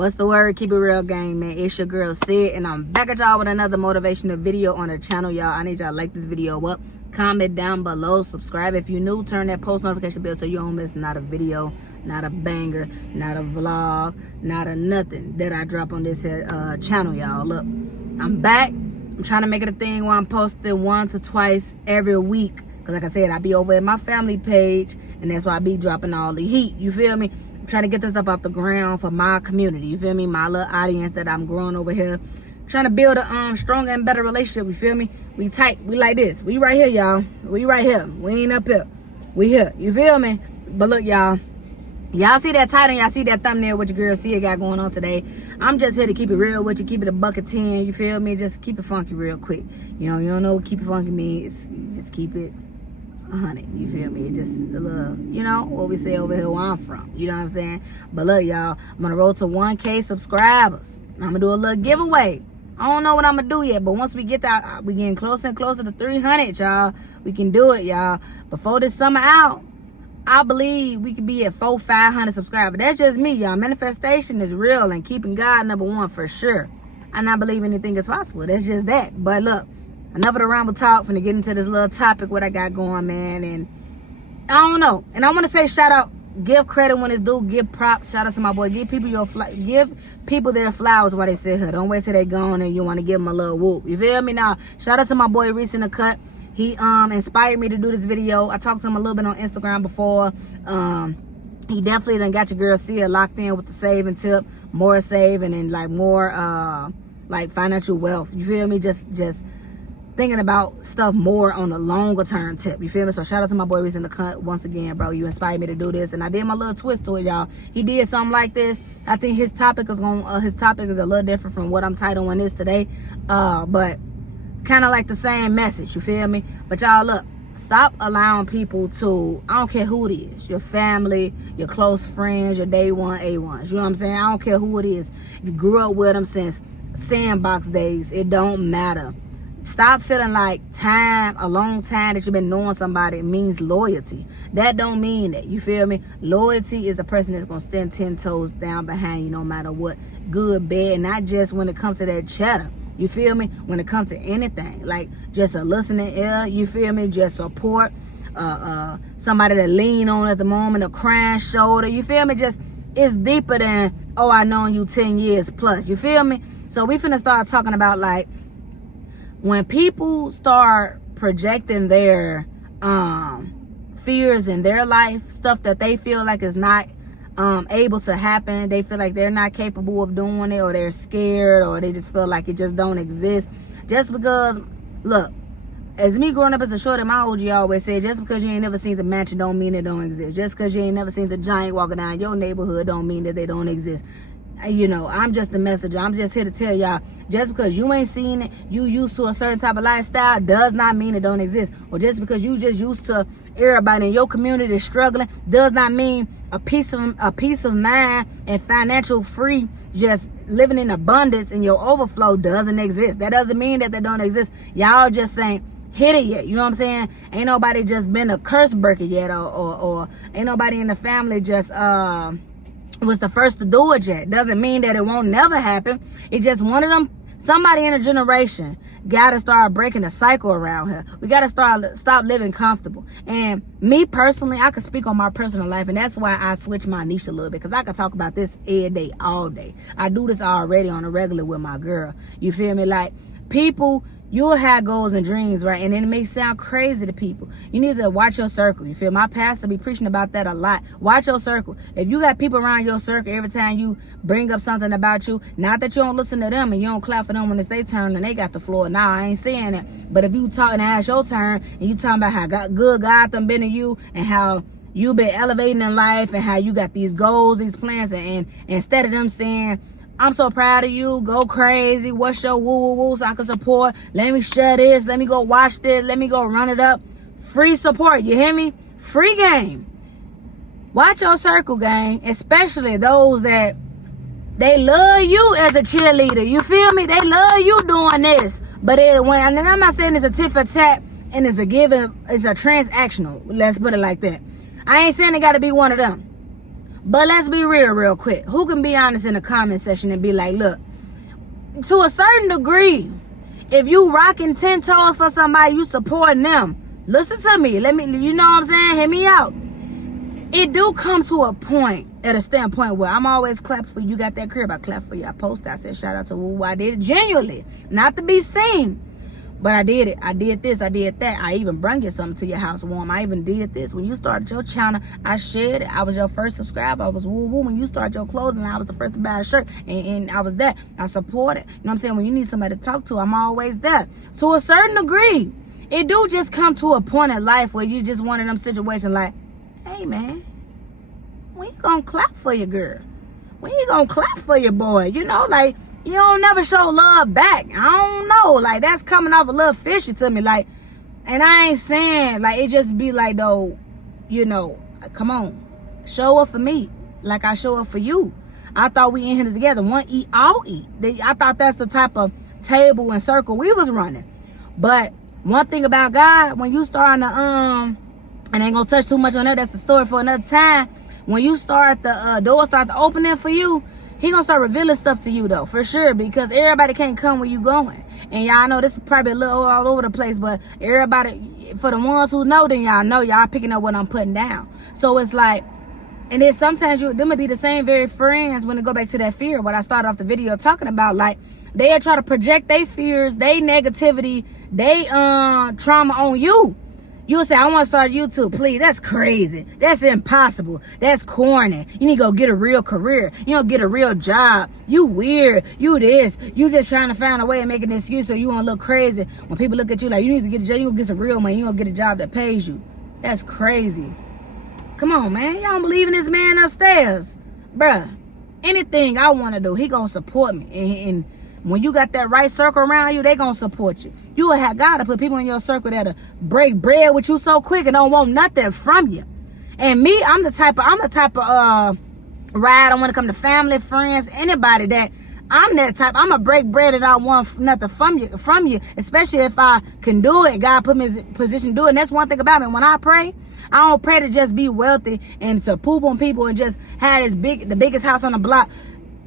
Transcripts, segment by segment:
What's the word? Keep it real, gang, man. It's your girl Sid, and I'm back at y'all with another motivational video on the channel, y'all. I need y'all to like this video up, comment down below, subscribe if you're new, turn that post notification bell so you don't miss not a video, not a banger, not a vlog, not a nothing that I drop on this channel, y'all. Look, I'm back. I'm trying to make it a thing where I'm posting once or twice every week, because like I said, I be over at my family page, and that's why I be dropping all the heat, you feel me? Trying to get this up off the ground for my community, you feel me? My little audience that I'm growing over here, trying to build a stronger and better relationship, you feel me? We tight, we like this, we right here, y'all. We right here, we ain't up here, we here, you feel me? But look, y'all see that title, y'all see that thumbnail, what your girl Sia got going on today. I'm just here to keep it real with you, keep it a buck of 10, you feel me? Just keep it funky real quick. You don't know what keep it funky means. You just keep it 100, you feel me? Just a little, you know what we say over here where I'm from, you know what I'm saying? But look, y'all, I'm gonna roll to 1K subscribers. I'm gonna do a little giveaway. I don't know what I'm gonna do yet, but once we get that, we getting closer and closer to 300, y'all. We can do it, y'all. Before this summer out, I believe we could be at 400-500 subscribers. That's just me, y'all. Manifestation is real, and keeping God number one for sure. And I believe anything is possible. That's just that. But look, enough of the ramble talk. Finna get into this little topic, what I got going, man. And I don't know. And I want to say shout out, give credit when it's due, give props. Shout out to my boy. Give people their flowers while they sit here. Don't wait till they gone and you want to give them a little whoop. You feel me? Now, shout out to my boy Reese in the Cut. He inspired me to do this video. I talked to him a little bit on Instagram before. He definitely done got your girl Sia locked in with the saving tip, more saving and like more like financial wealth. You feel me? Just thinking about stuff more on a longer term tip. You feel me? So shout out to my boy Reese in the Cut once again, bro. You inspired me to do this, and I did my little twist to it, y'all. He did something like this. I think his topic is a little different from what I'm titling this today, but kind of like the same message, you feel me? But y'all, look, stop allowing people to, I don't care who it is, your family, your close friends, your day one A1s, you know what I'm saying? I don't care who it is. If you grew up with them since sandbox days, it don't matter. Stop feeling like a long time that you've been knowing somebody means loyalty. That don't mean that, you feel me? Loyalty is a person that's gonna stand 10 toes down behind you no matter what, good, bad, not just when it comes to that cheddar. You feel me? When it comes to anything, like just a listening ear, you feel me? Just support, somebody to lean on at the moment, a crying shoulder, you feel me? Just, it's deeper than, oh, I known you 10 years plus, you feel me? So we finna start talking about, like, when people start projecting their fears in their life, stuff that they feel like is not able to happen, they feel like they're not capable of doing it, or they're scared, or they just feel like it just don't exist. Just because, look, as me growing up as a shorty, my OG always said, just because you ain't never seen the mansion don't mean it don't exist. Just because you ain't never seen the giant walking down your neighborhood don't mean that they don't exist. You know, I'm just the messenger. I'm just here to tell y'all, just because you ain't seen it, you used to a certain type of lifestyle, does not mean it don't exist. Or just because you just used to everybody in your community struggling, does not mean a peace of mind and financial free, just living in abundance and your overflow doesn't exist. That doesn't mean that they don't exist. Y'all just ain't hit it yet. You know what I'm saying? Ain't nobody just been a curse breaker yet, or ain't nobody in the family just was the first to do it yet. Doesn't mean that it won't never happen. It's just one of them, somebody in a generation gotta start breaking the cycle around here. We gotta stop living comfortable. And me personally, I could speak on my personal life, and that's why I switched my niche a little bit, because I could talk about this every day, all day. I do this already on a regular with my girl. You feel me? Like, people, you'll have goals and dreams, right? And it may sound crazy to people. You need to watch your circle. You feel? My pastor be preaching about that a lot. Watch your circle. If you got people around your circle, every time you bring up something about you, not that you don't listen to them and you don't clap for them when it's their turn and they got the floor. Nah, I ain't saying that. But if you talking to ask your turn and you talking about how good God done been to you and how you been elevating in life and how you got these goals, these plans, and instead of them saying, I'm so proud of you, go crazy, what's your woo so I can support, let me share this, let me go watch this, let me go run it up. Free support, you hear me? Free game. Watch your circle, gang, especially those that they love you as a cheerleader, you feel me? They love you doing this. But and I'm not saying it's a tit for tat and it's a transactional, let's put it like that. I ain't saying it gotta be one of them. But let's be real quick. Who can be honest in the comment section and be like, look, to a certain degree, if you rocking 10 toes for somebody, you supporting them. Listen to me. Let me, you know what I'm saying? Hear me out. It do come to a point, at a standpoint where I'm always clap for you. Got that crib, I clap for you. I post, I said shout out to Woo. I did it genuinely, not to be seen, but I did it. I did this, I did that. I even bring you something to your house warm. I even did this. When you started your channel, I shared it. I was your first subscriber. I was Woo. When you started your clothing, I was the first to buy a shirt, and I was that. I supported. You know what I'm saying? When you need somebody to talk to, I'm always there. To a certain degree, it do just come to a point in life where you just one of them situations like, hey man, when you gonna clap for your girl? When you gonna clap for your boy? You know, like, you don't never show love back. I don't know, like, that's coming off a little fishy to me, like, and I ain't saying, like, it just be like, though, you know, come on, show up for me like I show up for you. I thought we in here together, one eat, all eat. I thought that's the type of table and circle we was running. But one thing about God, when you starting to, and I ain't gonna touch too much on that, that's the story for another time. When you start the doors start to opening for you, he gonna start revealing stuff to you though, for sure, because everybody can't come where you going. And y'all know this is probably a little all over the place, but everybody, for the ones who know, then y'all know y'all picking up what I'm putting down. So it's like, and then sometimes them would be the same very friends when it go back to that fear, what I started off the video talking about, like, they'll try to project their fears, their negativity, they trauma on you. You'll say, I want to start YouTube. Please, that's crazy. That's impossible. That's corny. You need to go get a real career. You don't get a real job. You weird. You this. You just trying to find a way of making an excuse so you won't look crazy. When people look at you like, you need to get a job, you gonna get some real money. You gonna get a job that pays you. That's crazy. Come on, man. Y'all don't believe in this man upstairs. Bruh, anything I want to do, he gonna support me. And when you got that right circle around you, they gonna support you. You will have God to put people in your circle that'll break bread with you so quick and don't want nothing from you. And me, I'm the type of ride. I want to come to family, friends, anybody that I'm that type. I'm a break bread and I want nothing from you, especially if I can do it. God put me in a position to do it. And that's one thing about me. When I pray, I don't pray to just be wealthy and to poop on people and just have the biggest house on the block,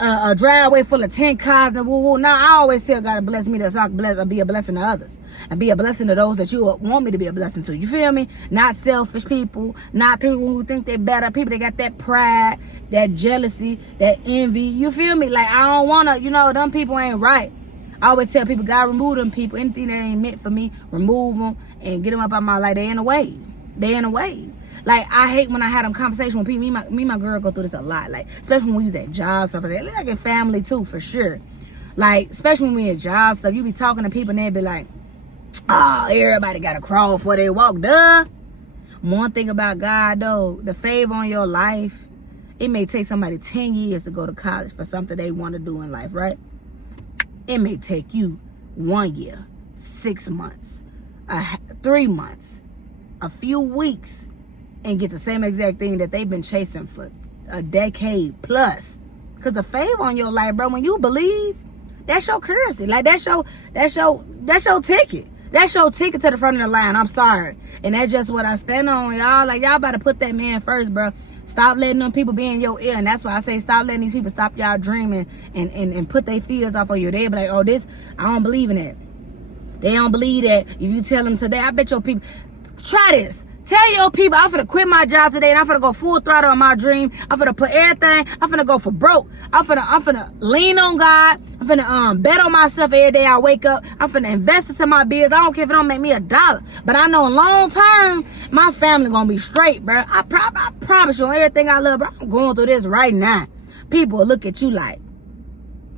a driveway full of 10 cars and woo. Now I always tell God to bless me so I can be a blessing to others and be a blessing to those that you want me to be a blessing to. You feel me? Not selfish people, not people who think they're better, people that got that pride, that jealousy, that envy. You feel me? Like, I don't want to, you know, them people ain't right. I always tell people, God, remove them people. Anything that ain't meant for me, remove them and get them up out my life. They in the way. They in the way. Like, I hate when I had them conversations with people. Me and my girl go through this a lot. Like, especially when we was at jobs, stuff like that. Like in family too, for sure. Like, especially when we at job stuff, you be talking to people and they be like, oh, everybody got to crawl before they walk, duh. One thing about God, though, the favor on your life, it may take somebody 10 years to go to college for something they want to do in life, right? It may take you 1 year, 6 months, 3 months, a few weeks, and get the same exact thing that they've been chasing for a decade plus. Because the favor on your life, bro, when you believe, that's your currency. Like, that's your ticket. That's your ticket to the front of the line. I'm sorry. And that's just what I stand on, y'all. Like, y'all better put that man first, bro. Stop letting them people be in your ear. And that's why I say stop letting these people stop y'all dreaming and put their fears off of you. They be like, oh, this, I don't believe in that. They don't believe that. If you tell them today, I bet your people, try this. Tell your people, I'm finna quit my job today and I'm finna go full throttle on my dream. I'm finna put everything. I'm finna go for broke. I'm finna lean on God. I'm finna bet on myself every day I wake up. I'm finna invest into my biz. I don't care if it don't make me $1. But I know long term, my family gonna be straight, bro. I promise you, everything I love, bro. I'm going through this right now. People will look at you like,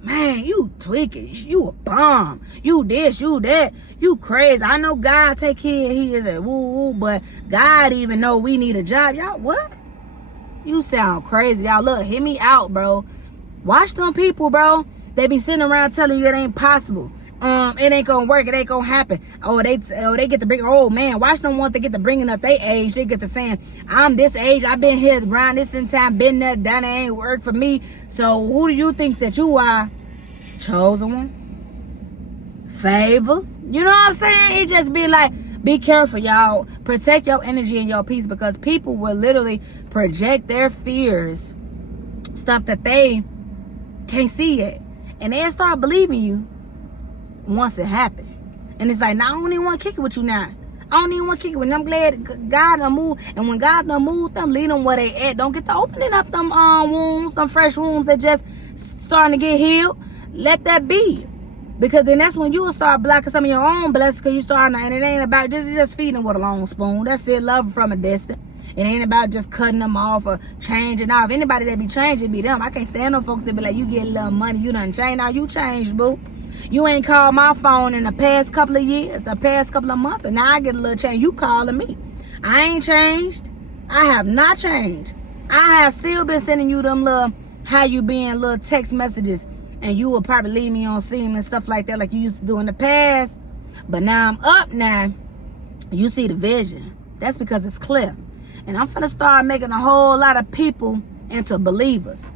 man, you tweaking. You a bomb. You this, you that. You crazy. I know God take care. He is a woo-woo, but God even know we need a job. Y'all, what? You sound crazy. Y'all, look, hear me out, bro. Watch them people, bro. They be sitting around telling you it ain't possible. It ain't gonna work. It ain't gonna happen. They get to bring, oh man, watch them ones that get to bringing up their age. They get to saying, I'm this age. I've been here around this in time, been there, done it, ain't worked for me. So who do you think that you are? Chosen one? Favor? You know what I'm saying? It just be like, be careful, y'all. Protect your energy and your peace, because people will literally project their fears stuff that they can't see yet. And they start believing you once it happened. And it's like, now I don't even want to kick it with you now. I don't even want to kick it with you. I'm glad God done moved. And when God done moved them, leave them where they at. Don't get to opening up them wounds, them fresh wounds that just starting to get healed. Let that be. Because then that's when you will start blocking some of your own blessings, because you start, and it ain't about just feeding them with a long spoon. That's it, love from a distance. It ain't about just cutting them off or changing off. Anybody that be changing be them. I can't stand them folks that be like, you get a little money, you done changed. Now you changed, boo. You ain't called my phone in the past couple of years, the past couple of months, and now I get a little change. You calling me. I ain't changed. I have not changed. I have still been sending you them little, how you been, little text messages, and you will probably leave me on scene and stuff like that like you used to do in the past. But now I'm up now. You see the vision. That's because it's clear. And I'm finna start making a whole lot of people into believers.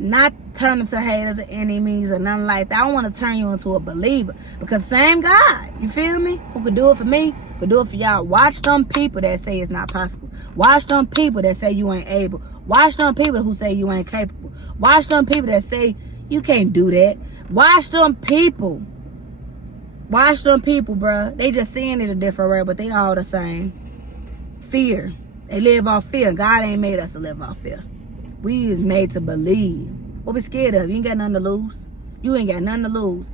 Not turn them to haters or enemies or nothing like that. I want to turn you into a believer. Because same God, you feel me? Who could do it for me, could do it for y'all. Watch them people that say it's not possible. Watch them people that say you ain't able. Watch them people who say you ain't capable. Watch them people that say you can't do that. Watch them people. Watch them people, bruh. They just seeing it a different way, but they all the same. Fear. They live off fear. God ain't made us to live off fear. We is made to believe. What we scared of? You ain't got nothing to lose. You ain't got nothing to lose.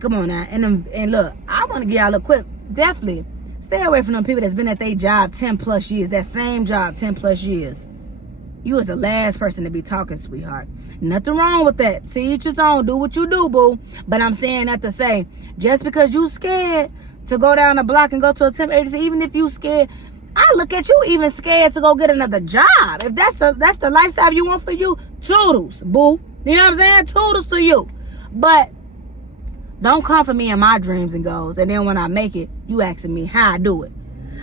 Come on now. And look, I want to give y'all a quick, definitely stay away from them people that's been at their job 10 plus years. That same job 10 plus years. You was the last person to be talking, sweetheart. Nothing wrong with that. See each his own. Do what you do, boo. But I'm saying that to say, just because you scared to go down the block and go to a temp agency, even if you scared, I look at you even scared to go get another job. If that's the lifestyle you want for you, toodles, boo. You know what I'm saying? Toodles to you. But don't come for me in my dreams and goals. And then when I make it, you asking me how I do it.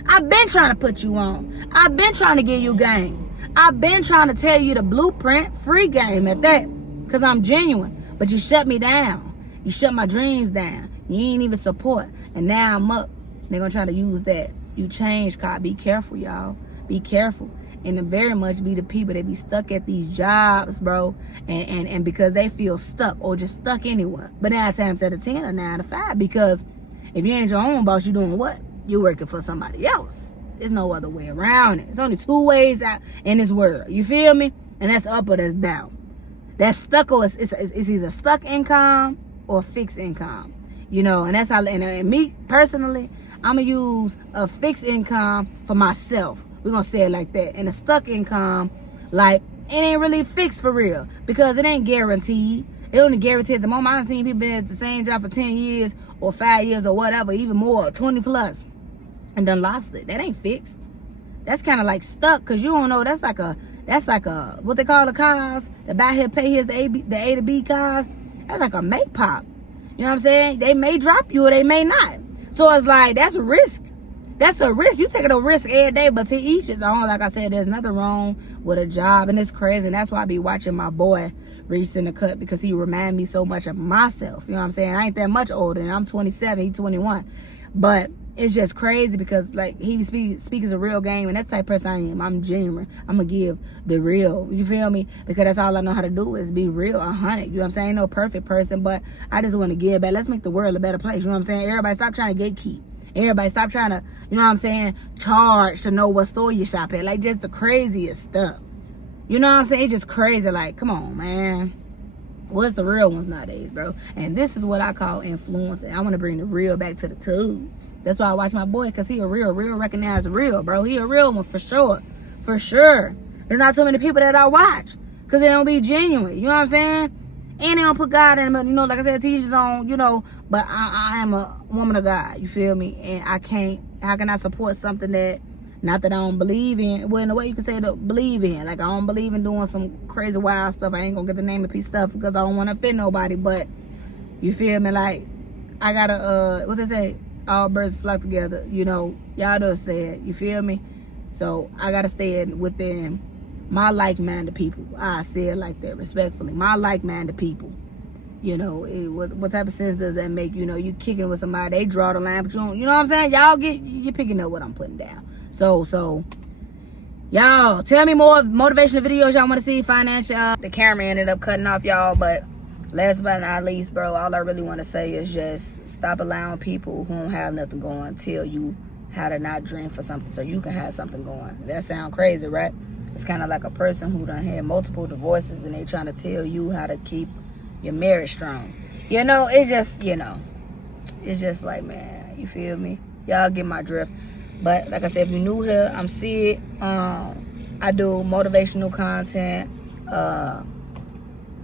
I've been trying to put you on. I've been trying to give you game. I've been trying to tell you the blueprint, free game at that. Because I'm genuine. But you shut me down. You shut my dreams down. You ain't even support. And now I'm up. They're going to try to use that. You change, God. Be careful, y'all. Be careful. And very much be the people that be stuck at these jobs, bro. And because they feel stuck or just stuck anywhere. But 9 times out of 10 or 9 to 5. Because if you ain't your own boss, you doing what? You're working for somebody else. There's no other way around it. It's only 2 ways out in this world. You feel me? And that's up or that's down. That's stuck or it's either stuck income or fixed income. You know, and that's how, and me personally, I'm going to use a fixed income for myself. We're going to say it like that. And a stuck income, like, it ain't really fixed for real. Because it ain't guaranteed. It only guaranteed at the moment. I've seen people been at the same job for 10 years or 5 years or whatever, even more, 20 plus, and done lost it. That ain't fixed. That's kind of like stuck, because you don't know. That's like a, what they call the cars, the buy here, pay here, the A to B cars. That's like a make pop. You know what I'm saying? They may drop you or they may not. So it's like, that's a risk. That's a risk. You taking a risk every day, but to each his own. Like I said, there's nothing wrong with a job, and it's crazy. And that's why I be watching my boy reach in the cut, because he remind me so much of myself. You know what I'm saying? I ain't that much older, and I'm 27, he's 21. But it's just crazy because, like, he speaks a real game, and that's the type of person I am. I'm genuine. I'm going to give the real. You feel me? Because that's all I know how to do is be real, 100. You know what I'm saying? Ain't no perfect person, but I just want to give back. Let's make the world a better place. You know what I'm saying? Everybody stop trying to gatekeep. Everybody stop trying to, you know what I'm saying, charge to know what store you shop at. Like, just the craziest stuff. You know what I'm saying? It's just crazy. Like, come on, man. What's the real ones nowadays, bro? And this is what I call influencing. I want to bring the real back to the tube. That's why I watch my boy, because he a real recognized real, bro. He a real one for sure. For sure. There's not so many people that I watch, because they don't be genuine. You know what I'm saying? And they don't put God in them. You know, like I said, teachers on, you know, but I am a woman of God. You feel me? And I can't, how can I support something that, not that I don't believe in, well, in a way you can say to believe in. Like, I don't believe in doing some crazy wild stuff. I ain't gonna get the name of piece stuff because I don't want to offend nobody. But, you feel me? Like, I gotta, what they say? All birds flock together. You know, y'all done said, you feel me? So, I gotta stay within my like-minded people. I say it like that, respectfully. My like-minded people. You know, what type of sense does that make? You know, you kicking with somebody, they draw the line, but you don't, you know what I'm saying? Y'all you're picking up what I'm putting down. So, Y'all, tell me more motivational videos y'all want to see. Financial. The camera ended up cutting off, y'all. But last but not least, bro, all I really want to say is just stop allowing people who don't have nothing going tell you how to not dream for something so you can have something going. That sound crazy, right? It's kind of like a person who done had multiple divorces and they trying to tell you how to keep your marriage strong. You know, it's just, you know, it's just like, man, you feel me? Y'all get my drift. But like I said, if you're new here, I'm Sid. I do motivational content.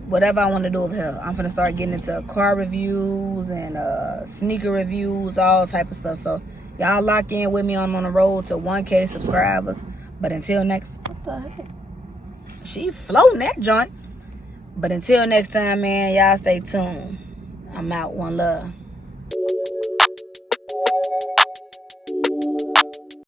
Whatever I want to do over here. I'm gonna start getting into car reviews and sneaker reviews, all type of stuff. So y'all lock in with me on the road to 1K subscribers. But until next, what the heck? She floating that joint. But until next time, man, y'all stay tuned. I'm out. One love.